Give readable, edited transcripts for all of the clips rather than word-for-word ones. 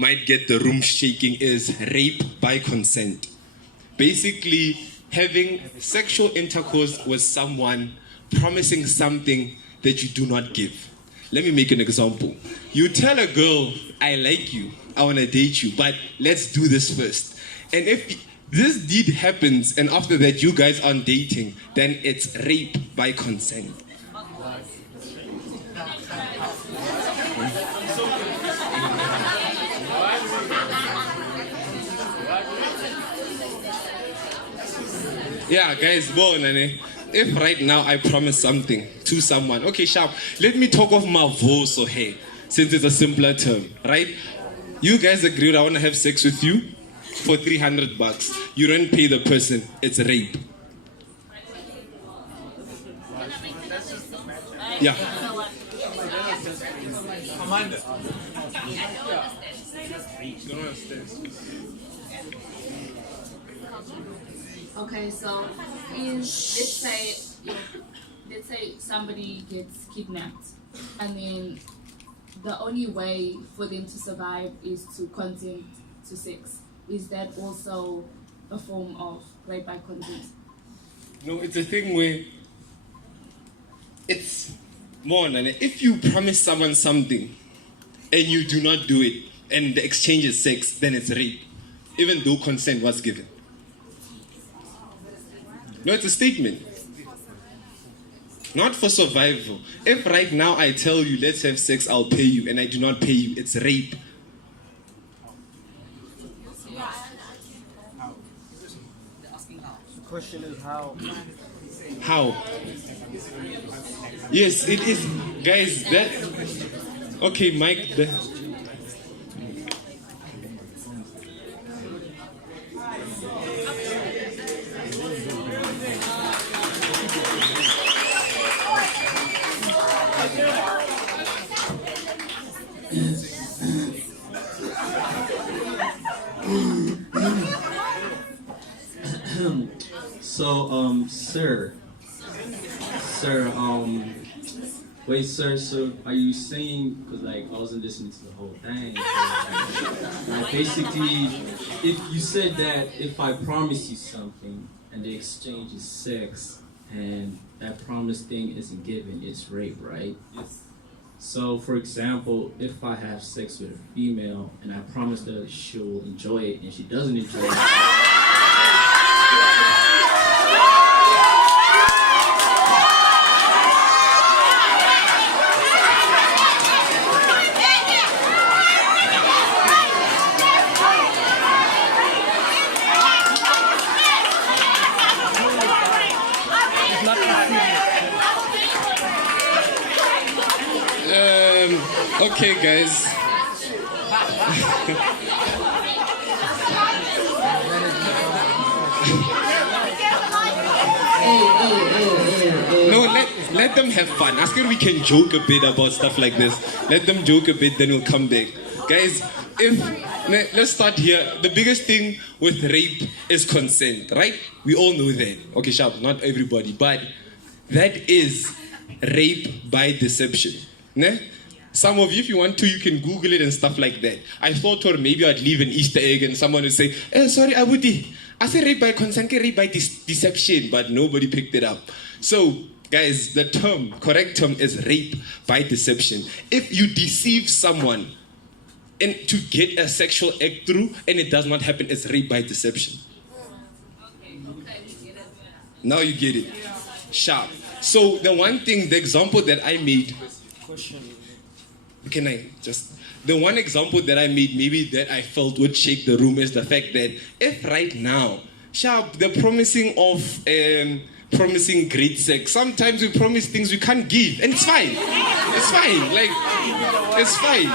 might get the room shaking is rape by consent. Basically, having sexual intercourse with someone, promising something that you do not give. Let me make an example. You tell a girl, I like you, I want to date you, but let's do this first. And if this deed happens and after that you guys aren't dating, then it's rape by consent. Yeah, guys, if right now I promise something to someone, okay, sharp, let me talk of mavoso here, since it's a simpler term, right? You guys agreed I want to have sex with you for $300. You don't pay the person, it's rape. Yeah. Amanda. Okay, so let's say somebody gets kidnapped, and then the only way for them to survive is to consent to sex. Is that also a form of rape by consent? No, it's a thing where it's more than it. If you promise someone something and you do not do it and the exchange is sex, then it's rape, even though consent was given. No, it's a statement. Not for survival. If right now I tell you, let's have sex, I'll pay you, and I do not pay you, it's rape. The question is how. How? Yes, it is. Guys, that... Okay, Mike. So, wait, sir, so are you saying, because like I wasn't listening to the whole thing, like, basically, if you said that if I promise you something and the exchange is sex and that promise thing isn't given, it's rape, right? Yes. So, for example, if I have sex with a female and I promise that she'll enjoy it and she doesn't enjoy it, Okay, guys. No, let them have fun. Ask if we can joke a bit about stuff like this. Let them joke a bit, then we'll come back. Guys, let's start here. The biggest thing with rape is consent, right? We all know that. Okay, sharp, not everybody, but that is rape by deception. Ne? Some of you, if you want to, you can Google it and stuff like that. I thought, or maybe I'd leave an Easter egg and someone would say, sorry, Abudi, I said rape by consent, rape by deception, but nobody picked it up. So, guys, the correct term is rape by deception. If you deceive someone and to get a sexual act through and it does not happen, it's rape by deception. Now you get it. Sharp. So, the example that I made, the one example that I made, maybe that I felt would shake the room, is the fact that if right now, sharp, the promising great sex, sometimes we promise things we can't give, and it's fine. It's fine. Like, it's fine.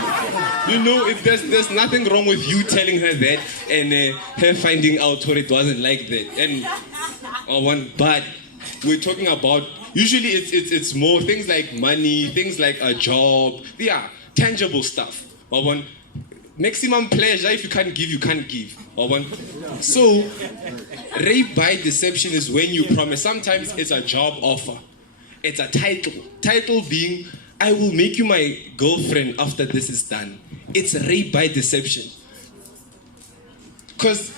You know, if there's nothing wrong with you telling her that and her finding out or it wasn't like that. But we're talking about, usually it's more things like money, things like a job. Yeah, tangible stuff. Maximum pleasure, if you can't give, you can't give. So, rape by deception is when you promise. Sometimes it's a job offer. It's a title. Title being, I will make you my girlfriend after this is done. it's rape by deception. Because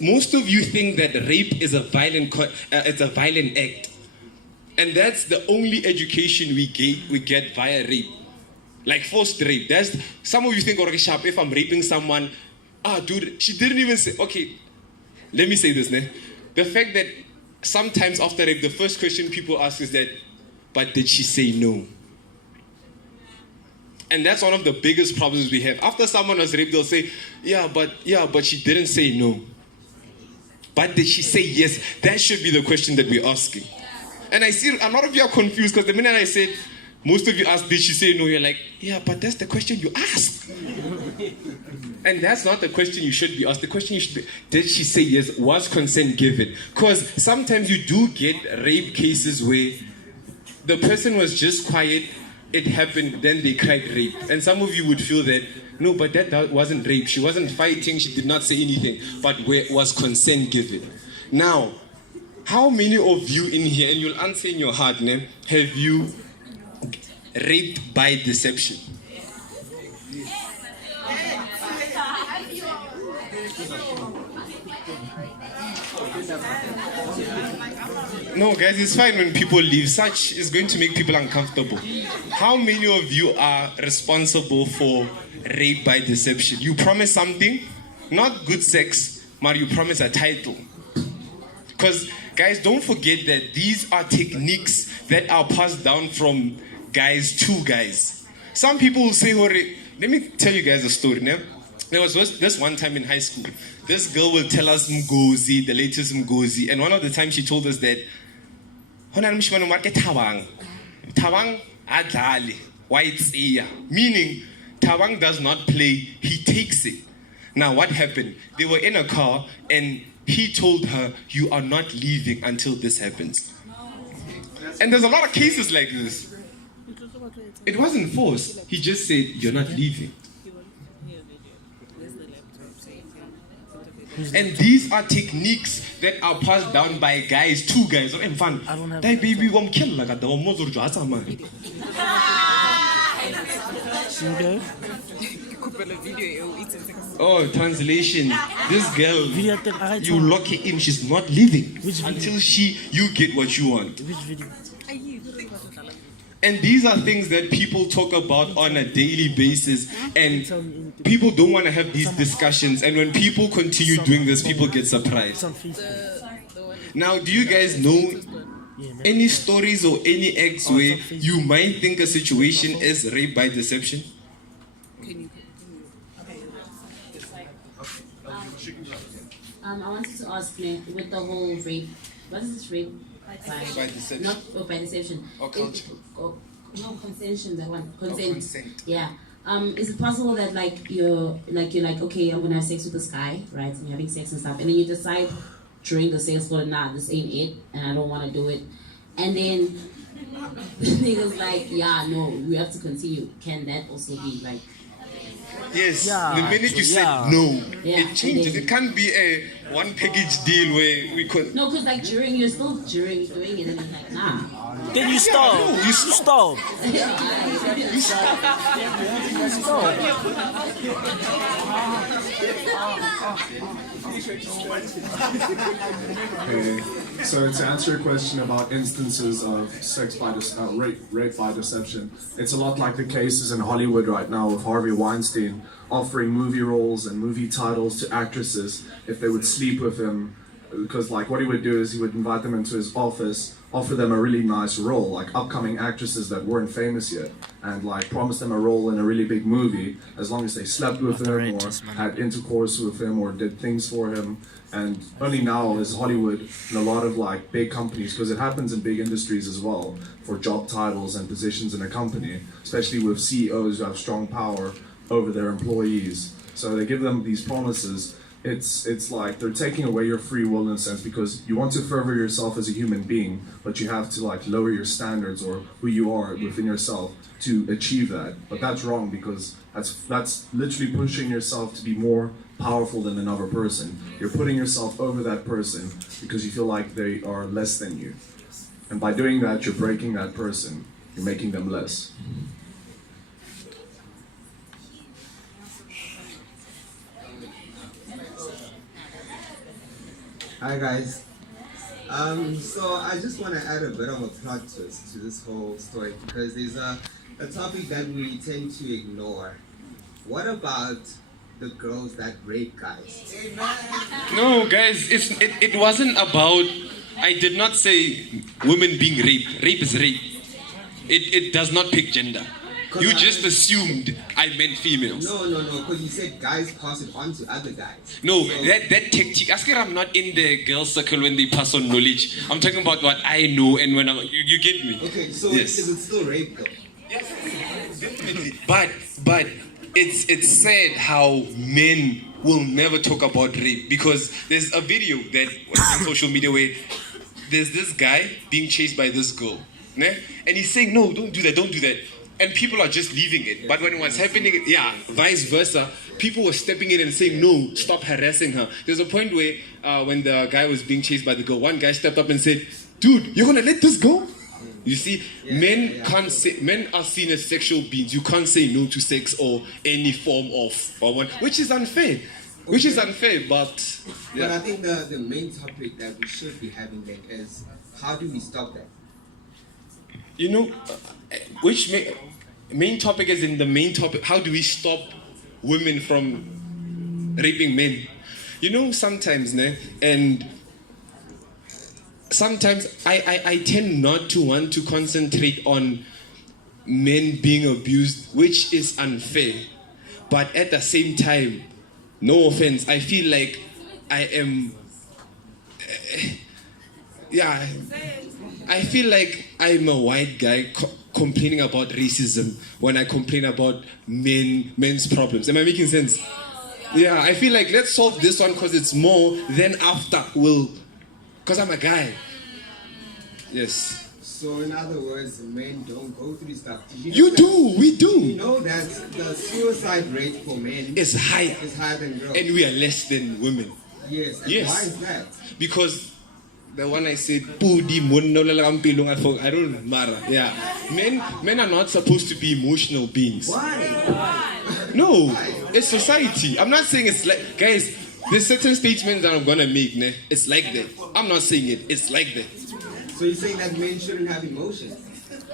most of you think that rape is a violent act, and that's the only education we get via rape, like forced rape. That's some of you think, okay, sharp. If I'm raping someone, dude, she didn't even say. Okay, let me say this, ne? The fact that sometimes after rape, the first question people ask is that, but did she say no? And that's one of the biggest problems we have. After someone was raped, they'll say, yeah, but she didn't say no. But did she say yes? That should be the question that we're asking. And I see a lot of you are confused because the minute I said, most of you asked, did she say no? You're like, yeah, but that's the question you asked. And that's not the question you should be asked. The question you should be, did she say yes? Was consent given? Because sometimes you do get rape cases where the person was just quiet, it happened, then they cried rape. And some of you would feel that, no, but that wasn't rape. She wasn't fighting, she did not say anything. But where was consent given? Now, how many of you in here, and you'll answer in your heart, ne, have you raped by deception? No, guys, it's fine when people leave. Such is going to make people uncomfortable. How many of you are responsible for rape by deception? You promise something, not good sex, but you promise a title. Because, guys, don't forget that these are techniques that are passed down from guys to guys. Some people will say, let me tell you guys a story. Ne? There was this one time in high school. This girl will tell us Mgozi, the latest Mgozi. And one of the times she told us that, Tawang adlali, white ear. Meaning, Tawang does not play, he takes it. Now, what happened? They were in a car and he told her, you are not leaving until this happens. And there's a lot of cases like this. It wasn't forced. He just said, you're not leaving. And these are techniques that are passed down by guys to guys. Oh, and fun. That baby won't kill like that. Oh, translation. This girl, you lock her in, she's not leaving until you get what you want. And these are things that people talk about on a daily basis, and people don't want to have these discussions. And when people continue doing this, people get surprised. Now, do you guys know any stories or any acts where you might think a situation is rape by deception? I wanted to ask me with the whole rape. What is this rape? By deception. Not by deception. Or culture. No, consension. That one. Consent. Consent. Yeah. Is it possible that you're like okay, I'm gonna have sex with this guy, right? And you're having sex and stuff, and then you decide during the sex, well, nah, this ain't it, and I don't want to do it, and then the nigga's like, yeah, no, we have to continue. Can that also be like? Yes, the minute you said no, it changes. It can't be a one package deal where we could. No, because you're still doing it, and then it's like, nah. Then you stop. No, you stop. You stop. Okay. So to answer your question about instances of rape by deception, it's a lot like the cases in Hollywood right now with Harvey Weinstein offering movie roles and movie titles to actresses if they would sleep with him, because what he would do is he would invite them into his office, offer them a really nice role, like upcoming actresses that weren't famous yet, and promise them a role in a really big movie as long as they slept with him or had intercourse with him or did things for him. And only now is Hollywood and a lot of big companies, because it happens in big industries as well, for job titles and positions in a company, especially with CEOs who have strong power over their employees. So they give them these promises. It's like they're taking away your free will in a sense, because you want to further yourself as a human being, but you have to lower your standards or who you are within yourself to achieve that. But that's wrong, because that's literally pushing yourself to be more powerful than another person. You're putting yourself over that person because you feel like they are less than you. And by doing that, you're breaking that person. You're making them less. Hi guys. So I just want to add a bit of a plot twist to this whole story because there's a topic that we tend to ignore. What about the girls that rape guys? No, guys, it wasn't about. I did not say women being raped. Rape is rape. It does not pick gender. You just assumed I meant females. No, because you said guys pass it on to other guys. No, So- that tactic. Asker, I'm not in the girls' circle when they pass on knowledge. I'm talking about what I know and when you get me. Okay, so Yes. is it still rape though? But it's sad how men will never talk about rape because there's a video that on social media where there's this guy being chased by this girl, ne? And he's saying no, don't do that, and people are just leaving it. But when it was happening, yeah, vice versa, people were stepping in and saying no, stop harassing her. There's a point where when the guy was being chased by the girl, one guy stepped up and said, dude, you're gonna let this go? You see, men are seen as sexual beings. You can't say no to sex or any form of or one, which is unfair. Which is unfair, but But I think the main topic that we should be having then is how do we stop that? you know, which main topic is in the main topic. How do we stop women from raping men? You know, sometimes, ne, and sometimes I tend not to want to concentrate on men being abused, which is unfair. But at the same time, no offense, I feel like I am. I feel like I'm a white guy complaining about racism when I complain about men's problems. Am I making sense? Yeah, I feel like let's solve this one because it's more. Then after because I'm a guy. Yes. So in other words, men don't go through stuff. We You do. know that the suicide rate for men It's higher. is higher than girls. And we are less than women. Yes. And Yes. why is that? Because the one I said, Pudi I don't matter. Yeah. Men are not supposed to be emotional beings. Why? No, it's society. I'm not saying it's like, guys, there's certain statements that I'm gonna make, ne? It's like that. I'm not saying it, it's like that. So you're saying that men shouldn't have emotions?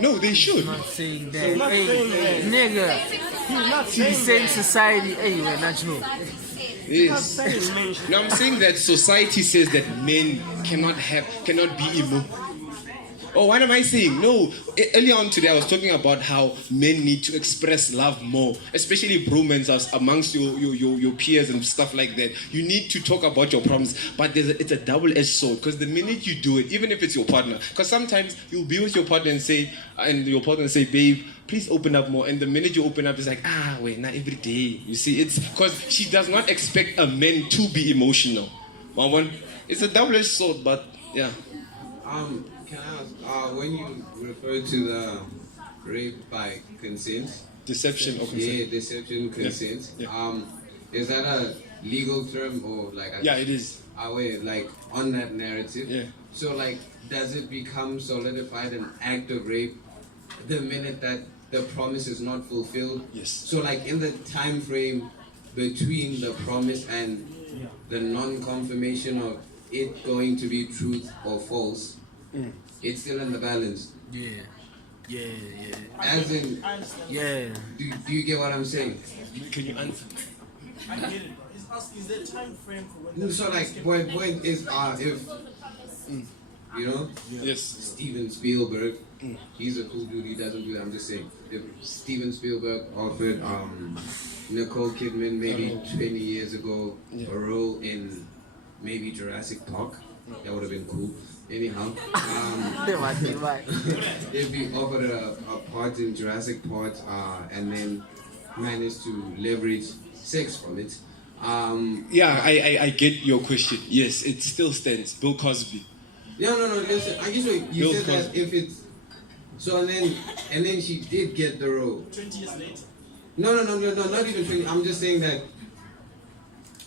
No, they should. Not saying that. Hey, nigga, to the same society. Hey, we're not true. Yes. No, I'm saying that society says that men cannot be emo. Oh, what am I saying? No. Earlier on today, I was talking about how men need to express love more, especially bromance amongst your peers and stuff like that. You need to talk about your problems, but it's a double-edged sword because the minute you do it, even if it's your partner, because sometimes you'll be with your partner and your partner say, babe, please open up more. And the minute you open up, it's like, wait, not every day. You see, it's because she does not expect a man to be emotional. It's a double-edged sword, but yeah. Can I ask, when you refer to the rape by consent, Deception or consent. yeah, deception, consent, Yeah. is that a legal term or like? Yeah, it is. Wait, like on that narrative. Yeah. So like, does it become solidified an act of rape the minute that the promise is not fulfilled? Yes. So like in the time frame between the promise and the non-confirmation of it going to be truth or false, it's still in the balance. Yeah. As in, Yeah. do you get what I'm saying? Can you answer? I get it. It's asking, is there a time frame for when So like, point is, if you know, Yes. Steven Spielberg, he's a cool dude. He doesn't do that. I'm just saying, if Steven Spielberg offered Nicole Kidman maybe 20 years ago a role in maybe Jurassic Park, that would have been cool. Anyhow, if he offered a part in Jurassic Park and then managed to leverage sex from it, Yeah, I get your question. Yes, it still stands. Bill Cosby. no, listen. I guess you Bill said that Cosby. if it's so, and then she did get the role. 20 years later? No, not even 20. I'm just saying that.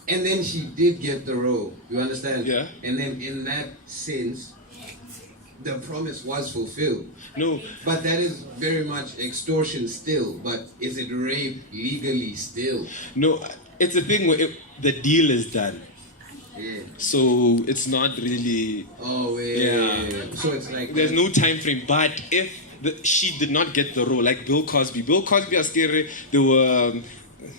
And then she did get the role. You understand? Yeah. And then in that sense, the promise was fulfilled. No, But that is very much extortion still. But is it rape legally still? no, it's a thing where the deal is done. Yeah. So it's not really. Oh, yeah. So it's like There's no time frame. But if she did not get the role, like Bill Cosby are scary. They were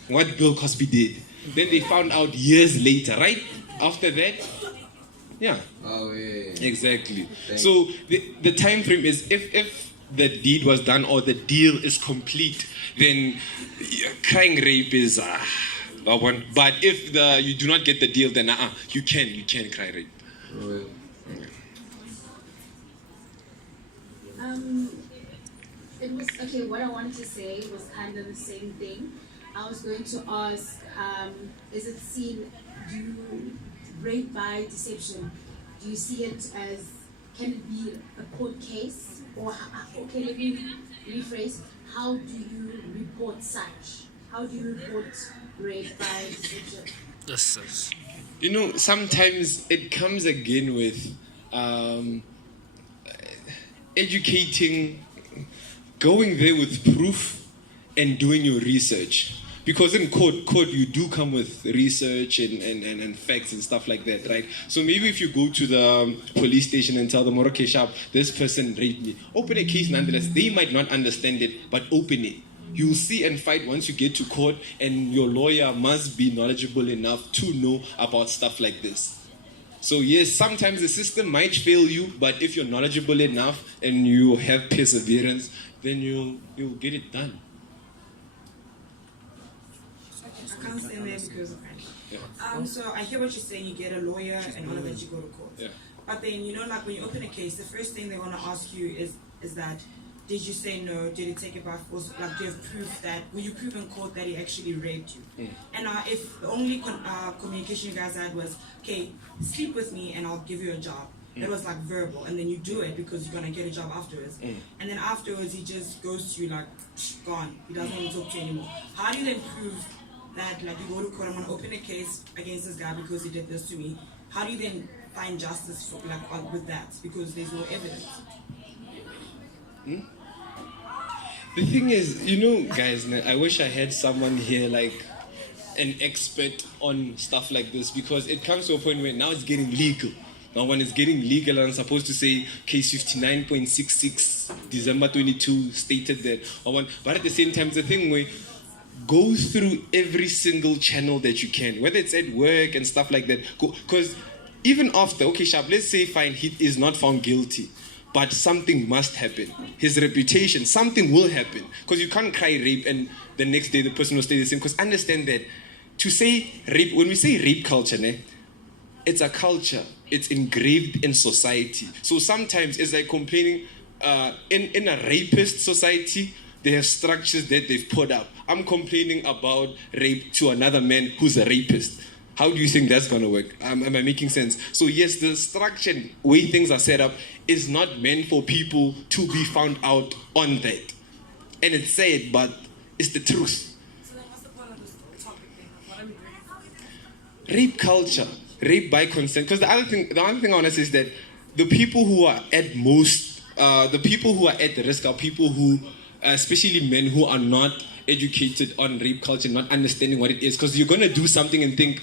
what Bill Cosby did. Then they found out years later, right? After that, yeah. Oh, yeah. Exactly. Thanks. So the time frame is if the deed was done or the deal is complete, then crying rape is that one. But if you do not get the deal, then you can cry rape. Oh, yeah. It was okay. What I wanted to say was kind of the same thing. I was going to ask, is it seen, rape by deception? Do you see it as, can it be a court case? Or, okay, let me rephrase, how do you report such? How do you report rape by deception? You know, sometimes it comes again with educating, going there with proof and doing your research. Because in court you do come with research and facts and stuff like that, right? So maybe if you go to the police station and tell them, okay, sharp, this person raped me, open a case nonetheless. They might not understand it, but open it. You'll see and fight once you get to court, and your lawyer must be knowledgeable enough to know about stuff like this. So yes, sometimes the system might fail you, but if you're knowledgeable enough and you have perseverance, then you'll get it done. I can't stand there because of that. So I hear what you're saying, you get a lawyer and all of that, you go to court. Yeah. But then, you know, like when you open a case, the first thing they want to ask you is that, did you say no? Did he take it by force? Like, do you have proof that, will you prove in court that he actually raped you? And if the only communication you guys had was, okay, sleep with me and I'll give you a job. That was like verbal, and then you do it because you're gonna get a job afterwards. And then afterwards he just goes to you like, gone. He doesn't want to talk to you anymore. How do you then prove that, like, you go to court, I'm gonna open a case against this guy because he did this to me? How do you then find justice for, like, with that? Because there's no evidence. The thing is, you know, guys, I wish I had someone here, like an expert on stuff like this, because it comes to a point where now it's getting legal. Now when it's getting legal, I'm supposed to say case 59.66, December 22 stated that. But at the same time, the thing where go through every single channel that you can, whether it's at work and stuff like that. Because even after, okay, sharp, let's say fine, he is not found guilty, but something must happen. His reputation, something will happen. Because you can't cry rape and the next day the person will stay the same. Because understand that to say rape, when we say rape culture, it's a culture. It's engraved in society. So sometimes it's like complaining, in a rapist society, they have structures that they've put up. I'm complaining about rape to another man who's a rapist. How do you think that's going to work? Am I making sense? So yes, the structure, way things are set up, is not meant for people to be found out on that. And it's sad, but it's the truth. So then what's the point of this topic then? What are we doing? Rape culture, rape by consent. Because the other thing I want to say is that the people who are at most, the people who are at risk are people who, especially men who are not educated on rape culture, not understanding what it is. Because you're going to do something and think,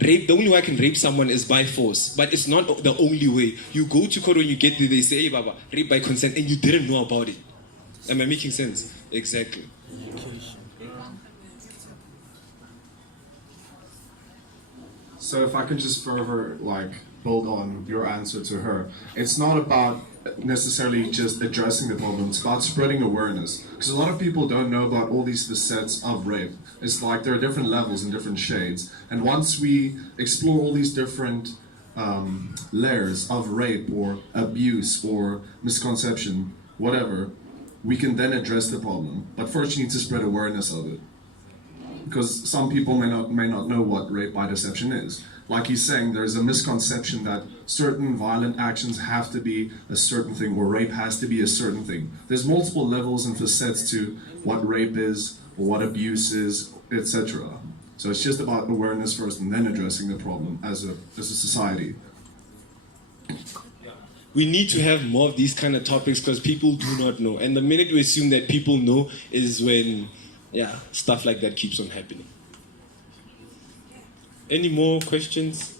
rape, the only way I can rape someone is by force. But it's not the only way. You go to court, when you get there, they say, hey, Baba, rape by consent, and you didn't know about it. Am I making sense? Exactly. So if I could just further build on your answer to her, it's not about necessarily just addressing the problem, it's about spreading awareness. Because a lot of people don't know about all these facets of rape. It's like there are different levels and different shades. And once we explore all these different layers of rape or abuse or misconception, whatever, we can then address the problem. But first you need to spread awareness of it. Because some people may not know what rape by deception is. Like he's saying, there's a misconception that certain violent actions have to be a certain thing, or rape has to be a certain thing. There's multiple levels and facets to what rape is, or what abuse is, etc. So it's just about awareness first, and then addressing the problem as a society. We need to have more of these kind of topics because people do not know. And the minute we assume that people know is when, stuff like that keeps on happening. Any more questions?